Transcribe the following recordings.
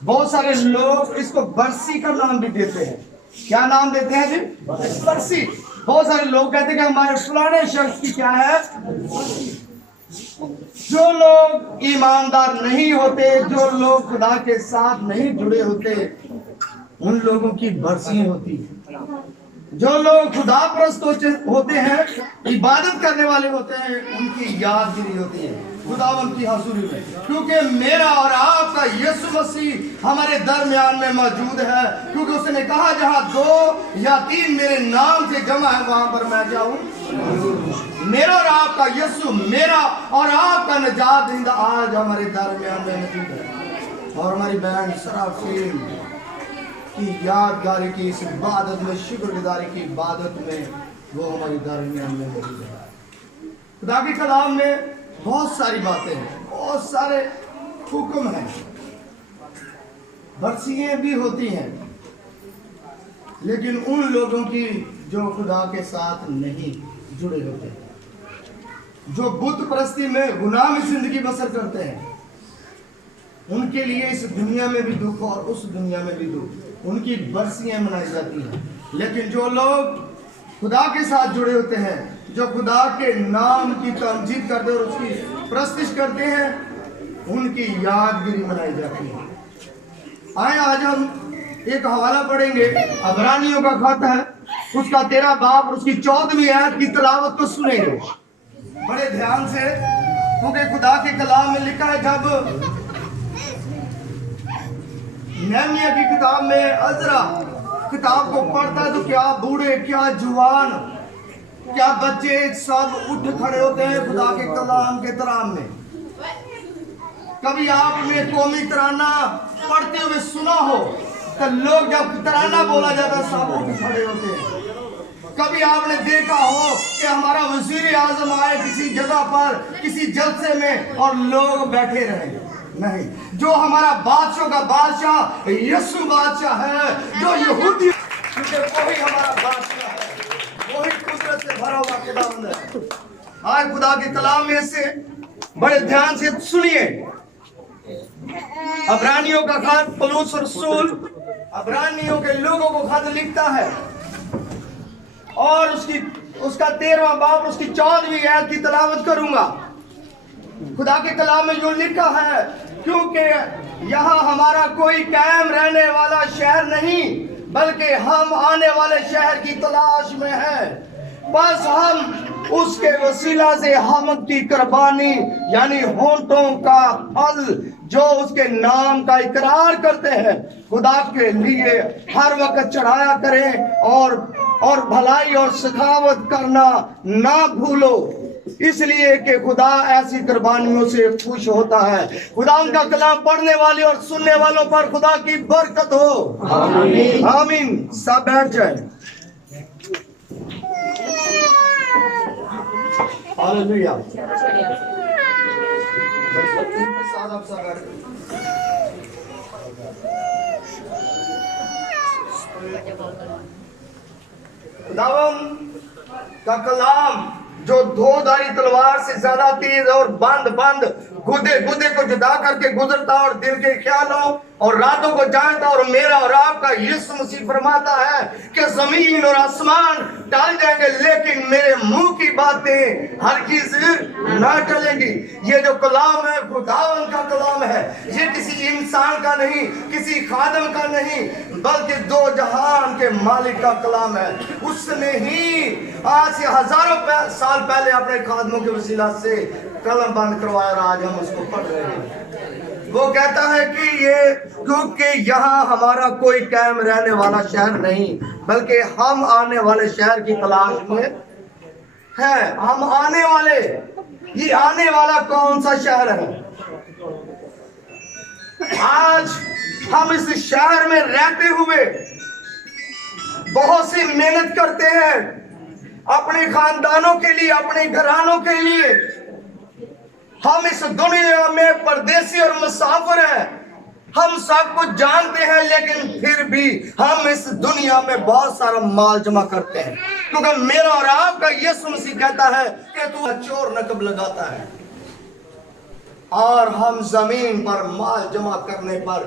بہت سارے لوگ اس کو برسی کا نام بھی دیتے ہیں. کیا نام دیتے ہیں جی؟ برسی. بہت سارے لوگ کہتے ہیں کہ ہمارے فلانے شخص کی کیا ہے؟ جو لوگ ایماندار نہیں ہوتے، جو لوگ خدا کے ساتھ نہیں جڑے ہوتے، ان لوگوں کی برسی ہوتی ہے. جو لوگ خدا پرست ہوتے ہیں، عبادت کرنے والے ہوتے ہیں، ان کی یادگیری ہوتی ہے خداوند کی حضوری میں. کیونکہ میرا اور آپ کا یسوع مسیح ہمارے درمیان میں موجود ہے. کیونکہ اس نے کہا جہاں 2 یا 3 میرے نام سے جمع ہے وہاں پر میں جاؤں. میرا اور آپ کا یسوع، میرا اور آپ کا نجات دہندہ آج ہمارے درمیان میں موجود ہے. اور ہماری بہن سرافیل کی یادگاری کی اس عبادت میں، شکر گزاری کی عبادت میں وہ ہماری درمیان میں موجود ہے. خدا کے کلام میں بہت ساری باتیں ہیں، بہت سارے حکم ہیں، برسیاں بھی ہوتی ہیں، لیکن ان لوگوں کی جو خدا کے ساتھ نہیں جڑے ہوتے، جو بت پرستی میں غلامی زندگی بسر کرتے ہیں، ان کے لیے اس دنیا میں بھی دکھ اور اس دنیا میں بھی دکھ، ان کی برسیاں منائی جاتی ہیں. لیکن جو لوگ خدا کے ساتھ جڑے ہوتے ہیں، جو خدا کے نام کی تمجید کرتے اور اس کی پرستش کرتے ہیں، ان کی یادگیری منائی جاتی ہے. آئیں آج ہم ایک حوالہ پڑھیں گے، عبرانیوں کا خط ہے، اس کا 13 باب اور اس کی 14ویں آیت کی تلاوت کو سنیں گے بڑے دھیان سے. کیونکہ خدا کے کلام میں لکھا ہے، جب نہمیہ کی کتاب میں عزرا کتاب کو پڑھتا ہے تو کیا بوڑھے، کیا جوان، کیا بچے سب اٹھ کھڑے ہوتے ہیں خدا کے کلام کے ترام میں. کبھی آپ نے قومی ترانہ پڑھتے ہوئے سنا ہو تو لوگ جب ترانہ بولا جاتا سب اٹھ کھڑے ہوتے ہیں. کبھی آپ نے دیکھا ہو کہ ہمارا وزیر اعظم آئے کسی جگہ پر، کسی جلسے میں اور لوگ بیٹھے رہے؟ نہیں. جو ہمارا بادشاہ کا بادشاہ یسوع بادشاہ ہے، جو یہودی، کیونکہ وہی ہمارا بادشاہ ہے، وہی قدرت سے بھرا ہوا خداوند ہے. آج خدا کے کلام میں سے بڑے دھیان سے سنیے. عبرانیوں کا خط پولس رسول عبرانیوں کے لوگوں کو خط لکھتا ہے، اور اس کا 13واں باب اس کی 14ویں آیت کی تلاوت کروں گا. خدا کے کلام میں جو لکھا ہے، کیونکہ یہاں ہمارا کوئی قائم رہنے والا شہر نہیں، بلکہ ہم آنے والے شہر کی تلاش میں ہیں. بس ہم اس کے وسیلہ سے حمد کی قربانی یعنی ہونٹوں کا پھل جو اس کے نام کا اقرار کرتے ہیں خدا کے لیے ہر وقت چڑھایا کریں، اور بھلائی اور سخاوت کرنا نہ بھولو، اس لیے کہ خدا ایسی قربانیوں سے خوش ہوتا ہے. خدا ان کا کلام پڑھنے والے اور سننے والوں پر خدا کی برکت ہو. آمین. آمین. سب بیٹھ جائیں. ہاللویا. خداوند کا کلام جو 2 دھاری تلوار سے زیادہ تیز اور بند گدے کو جدا کر کے گزرتا اور دل کے خیالوں اور راتوں کو جانتا، اور میرا اور آپ کا یسوع مسیح فرماتا ہے کہ زمین اور آسمان ٹل جائیں گے لیکن میرے منہ کی باتیں ہرگز نہ ٹلیں گی. یہ جو کلام ہے خداوند کا کلام ہے، یہ کسی انسان کا نہیں، کسی خادم کا نہیں، بلکہ 2 جہان کے مالک کا کلام ہے. اس نے ہی آج سے ہزاروں سال پہلے اپنے خادموں کے وسیلہ سے قلم بند کروایا اور آج ہم اس کو پڑھ رہے ہیں. وہ کہتا ہے کہ کیونکہ یہاں ہمارا کوئی قائم رہنے والا شہر نہیں، بلکہ ہم آنے والے شہر کی تلاش میں ہیں. ہم آنے والے، یہ آنے والا کون سا شہر ہے؟ آج ہم اس شہر میں رہتے ہوئے بہت سی محنت کرتے ہیں اپنے خاندانوں کے لیے، اپنے گھرانوں کے لیے. ہم اس دنیا میں پردیسی اور مسافر ہیں، ہم سب کچھ جانتے ہیں، لیکن پھر بھی ہم اس دنیا میں بہت سارا مال جمع کرتے ہیں. کیونکہ میرا اور آپ کا یسوع مسیح کہتا ہے کہ تو چور نقب لگاتا ہے، اور ہم زمین پر مال جمع کرنے پر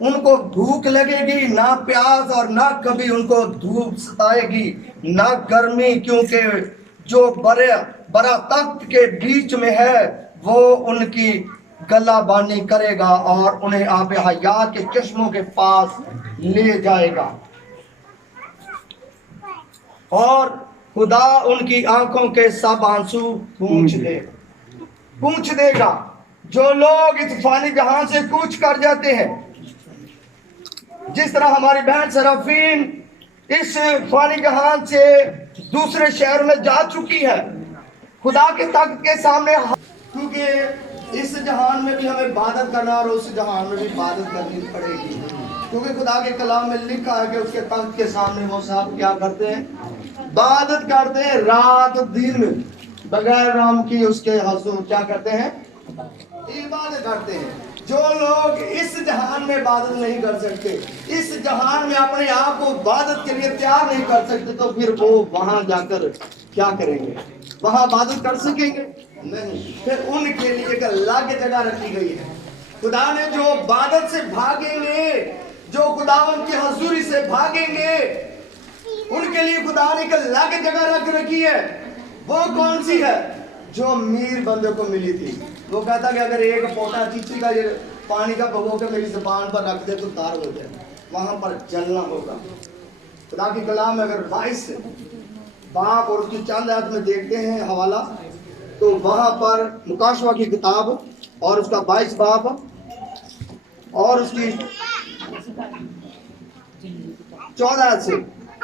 ان کو بھوک لگے گی نہ پیاس، اور نہ کبھی ان کو دھوپ ستائے گی نہ گرمی، کیونکہ جو برا تخت کے بیچ میں ہے وہ ان کی گلہ بانی کرے گا اور انہیں آب حیات کے چشموں کے پاس لے جائے گا، اور خدا ان کی آنکھوں کے سب آنسو پونچھ دے گا۔ جو لوگ اس فانی جہان سے کوچ کر جاتے ہیں، جس طرح ہماری بہن سرافین اس فانی جہان سے دوسرے شہر میں جا چکی ہے خدا کے تخت کے سامنے، کیونکہ اس جہان میں بھی ہمیں عبادت کرنا اور اس جہان میں بھی عبادت کرنی پڑے گی، کیونکہ خدا کے کلام میں لکھا ہے کہ اس کے تخت کے سامنے وہ صاحب کیا کرتے ہیں؟ عبادت کرتے ہیں رات دن بغیر رام کی، اس کے حضور کیا کرتے ہیں؟ عبادت کرتے ہیں۔ جو لوگ اس جہان میں عبادت نہیں کر سکتے، اس جہان میں اپنے آپ کو عبادت کے لیے تیار نہیں کر سکتے، تو پھر وہ وہاں جا کر کیا کریں گے؟ وہاں عبادت کر سکیں گے؟ نہیں۔ پھر ان کے لیے ایک الگ جگہ رکھی گئی ہے۔ خدا نے جو عبادت سے بھاگیں گے، جو خداوند کی حضوری سے بھاگیں گے، ان کے لیے خدا نے ایک الگ جگہ رکھ رکھی ہے۔ وہ کون سی ہے؟ جو امیر بندے کو ملی تھی۔ وہ کہتا کہ اگر ایک پوٹا چیچی کا یہ پانی کا بھگو کے میری زبان پر رکھ دے تو تار ہو جائے، وہاں پر جلنا ہوگا۔ خدا کی کلام میں اگر 22 باپ اور اس کی چند آیت میں دیکھتے ہیں حوالہ، تو وہاں پر مکاشفہ کی کتاب اور اس کا 22 باپ اور اس کی 14 آیت سے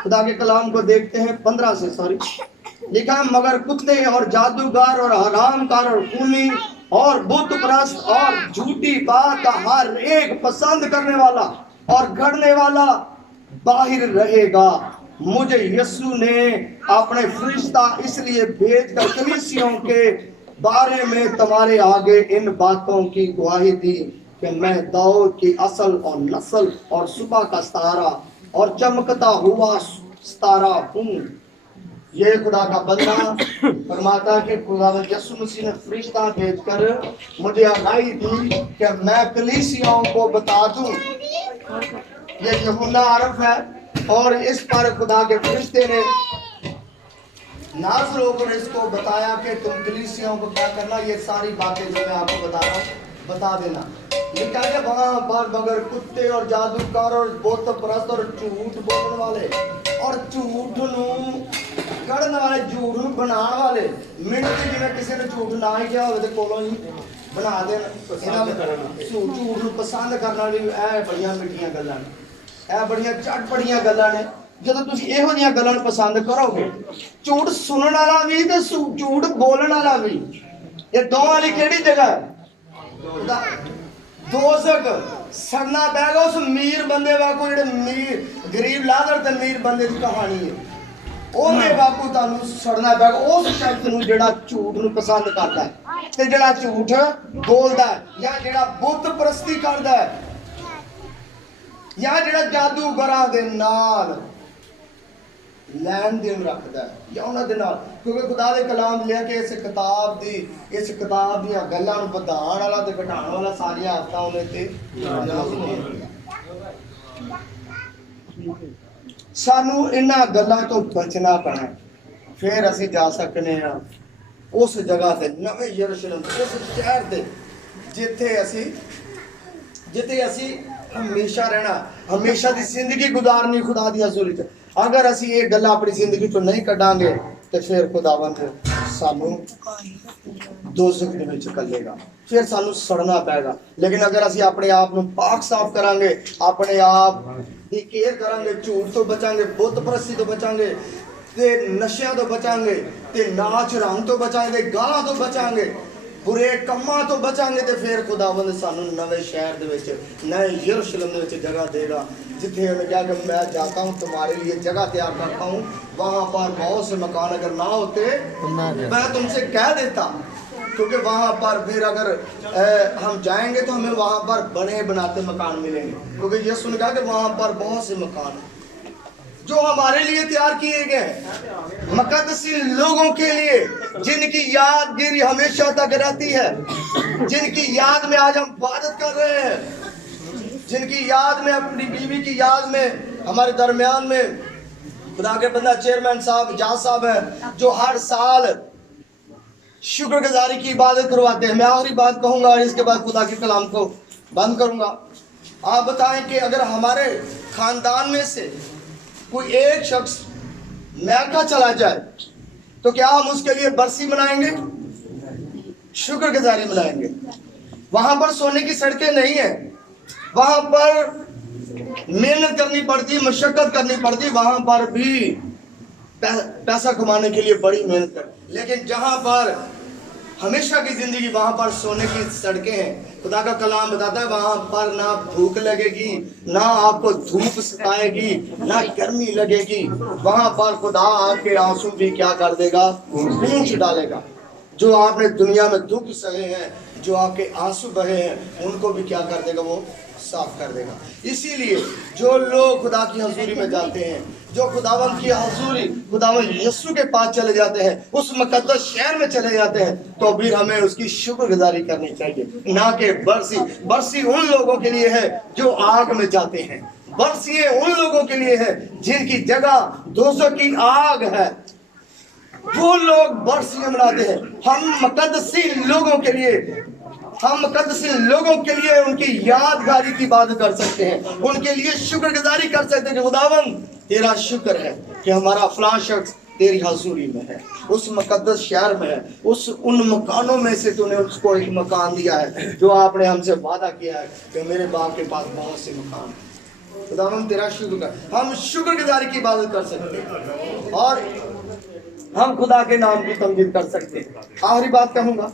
خدا کے کلام کو دیکھتے ہیں، 15 سے لکھا ہے، مگر کتے اور جادوگر اور حرام کار اور خونی اور بت پرست اور جھوٹی بات کا ہر ایک پسند کرنے والا اور گھڑنے والا باہر رہے گا۔ مجھے یسوع نے اپنے فرشتہ اس لیے بھیج کر کلیسیوں کے بارے میں تمہارے آگے ان باتوں کی گواہی دی کہ میں داؤد کی اصل اور نسل اور صبح کا ستارہ اور چمکتا ہوا ستارہ ہوں۔ یہ خدا کا بندہ فرماتا کہ خدا یسوع مسیح نے فرشتہ بھیج کر مجھے آگاہی دی کہ میں کلیسیوں کو بتا دوں۔ یہ یوحنا عرف ہے، اور اس پر خدا کے فرشتے نے نازل ہو کر اس کو بتایا کہ تم کلیسیوں کو کیا کرنا، یہ ساری باتیں جو میں آپ کو بتا رہا ہوں بتا دینا۔ لکھا ہے وہاں پر مگر کتے اور جادوگر اور بت پرست اور جھوٹ بولنے والے اور جھوٹ نو کڑن والے، جھوٹ نو بنان والے، منٹ جی میں کسی نے جھوٹ نہ ہی کیا ہوئے تو کولوں ہی بنا دینا، جھوٹ نو پسند کرنا بھی اے بڑیاں مٹھیاں گلاں نے، اے بڑیاں چٹ پڑیاں گلاں نے۔ جدوں تسی ਇਹੋ ਜਿਹੀਆਂ ਗੱਲਾਂ ਨੂੰ ਪਸੰਦ ਕਰੋਗੇ، ਝੂਠ ਸੁਣਨ ਵਾਲਾ ਵੀ ਤੇ ਝੂਠ ਬੋਲਣ ਵਾਲਾ ਵੀ, ਇਹ ਦੋਵਾਂ ਲਈ ਕਿਹੜੀ ਜਗ੍ਹਾ ਹੈ? دوزخ سڑنا پہ گا اس امیر بندے واقعو، جڑے غریب لازر تے امیر بندے کی کہانی ہے، اونے واقعو تانوں سڑنا پہ گا اس شخص نو جڑا جھوٹ نو پسند کردا ہے تے جڑا جھوٹ بولدا ہے، یا جڑا بت پرستی کردا ہے، یا جڑا جادوگراں دے نال لین دین رکھدا ہے، یا انہاں دے نال، کیونکہ خدا دے کلام لیا کہ اس کتاب دیاں گلاں نوں بدھان والا تے گھٹان والا ساری آفتاں اونے تے سانوں انہاں گلاں تو بچنا پینا، پھر اسی جا سکنے ہاں اس جگہ تے نویں یروشلم، اس شہر تے جتھے اسی ہمیشہ رہنا، ہمیشہ دی زندگی گزارنی خدا دی حضوری تے۔ اگر اسی یہ گلاں اپنی زندگی تو نہیں کڈاں گے تو پھر خداوند سانوں دوزخ دے وچ کلے گا، پھر سانوں سڑنا پائے گا۔ لیکن اگر اسی اپنے آپ نو پاک صاف کران گے، اپنے آپ دی کیئر کران گے، جھوٹ تو بچان گے، بت پرستی تو بچان گے، تے نشیاں تو بچان گے، تے ناچ رنگ تو بچان گے، گالاں تو بچان گے، برے کماں تو بچان گے، تے پھر خداوند سانوں نویں شہر دے وچ، نئے یروشلم دے وچ جگہ دے گا، جتھے انہوں نے کہا کہ میں جاتا ہوں تمہارے لیے جگہ تیار کرتا ہوں، وہاں پر بہت سے مکان اگر نہ ہوتے میں تم سے کہہ دیتا، کیونکہ وہاں پر پھر اگر ہم جائیں گے تو ہمیں وہاں پر بنے بناتے مکان ملیں گے، کیونکہ یسوع نے کہا کہ وہاں پر بہت سے مکان ہیں جو ہمارے لیے تیار کیے گئے ہیں، مقدسی لوگوں کے لیے جن کی یادگیری ہمیشہ تک رہتی ہے، جن کی یاد میں آج ہم عبادت کر رہے ہیں، جن کی یاد میں, اپنی بیوی کی یاد میں ہمارے درمیان میں خدا کے بندہ چیئرمین صاحب جاز صاحب ہیں جو ہر سال شکر گزاری کی عبادت کرواتے ہیں. میں آخری بات کہوں گا اور اس کے بعد خدا کے کلام کو بند کروں گا. آپ بتائیں کہ اگر ہمارے خاندان میں سے کوئی ایک شخص میکہ چلا جائے تو کیا ہم اس کے لیے برسی منائیں گے؟ شکر گزاری منائیں گے. وہاں پر سونے کی سڑکیں نہیں ہیں, وہاں پر محنت کرنی پڑتی, مشقت کرنی پڑتی, وہاں پر بھی پیسہ کمانے کے لیے بڑی محنت کرتی. لیکن جہاں پر ہمیشہ کی زندگی, وہاں پر سونے کی سڑکیں ہیں. خدا کا کلام بتاتا ہے وہاں پر نہ بھوک لگے گی, نہ آپ کو دھوپ ستائے گی, نہ گرمی لگے گی. وہاں پر خدا آپ کے آنسو بھی کیا کر دے گا؟ پونچھ ڈالے گا. جو آپ نے دنیا میں دکھ سہے ہیں, جو آپ کے آنسو بہے ہیں, ان کو بھی کیا کر دے گا؟ وہ صاف کر دے گا. اسی لیے جو لوگ خدا کی حضوری میں جاتے ہیں, جو خداوند کی حضوری, خداوند یسوع کے پاس چلے جاتے ہیں, اس مقدس شہر میں چلے جاتے ہیں, تو پھر ہمیں اس کی شکر گزاری کرنی چاہیے, نہ کہ برسی. برسی ان لوگوں کے لیے ہے جو آگ میں جاتے ہیں. برسی ان لوگوں کے لیے ہے جن کی جگہ دوزخ کی آگ ہے. وہ لوگ برسیاں مناتے ہیں. ہم مقدسی لوگوں کے لیے, ہم مقدسی لوگوں کے لیے ان کی یادگاری کی بات کر سکتے ہیں, ان کے لیے شکر گزاری کر سکتے ہیں کہ خداوند تیرا شکر ہے کہ ہمارا فلاں شخص تیری حضوری میں ہے, اس مقدس شہر میں ہے, ان مکانوں میں سے تو نے اس کو ایک مکان دیا ہے جو آپ نے ہم سے وعدہ کیا ہے کہ میرے باپ کے پاس بہت سے مکان ہیں. خداوند تیرا شکر ہے. ہم شکر گزاری کی عبادت کر سکتے ہیں اور ہم خدا کے نام کی تمجید کر سکتے ہیں. آخری بات کہوں گا,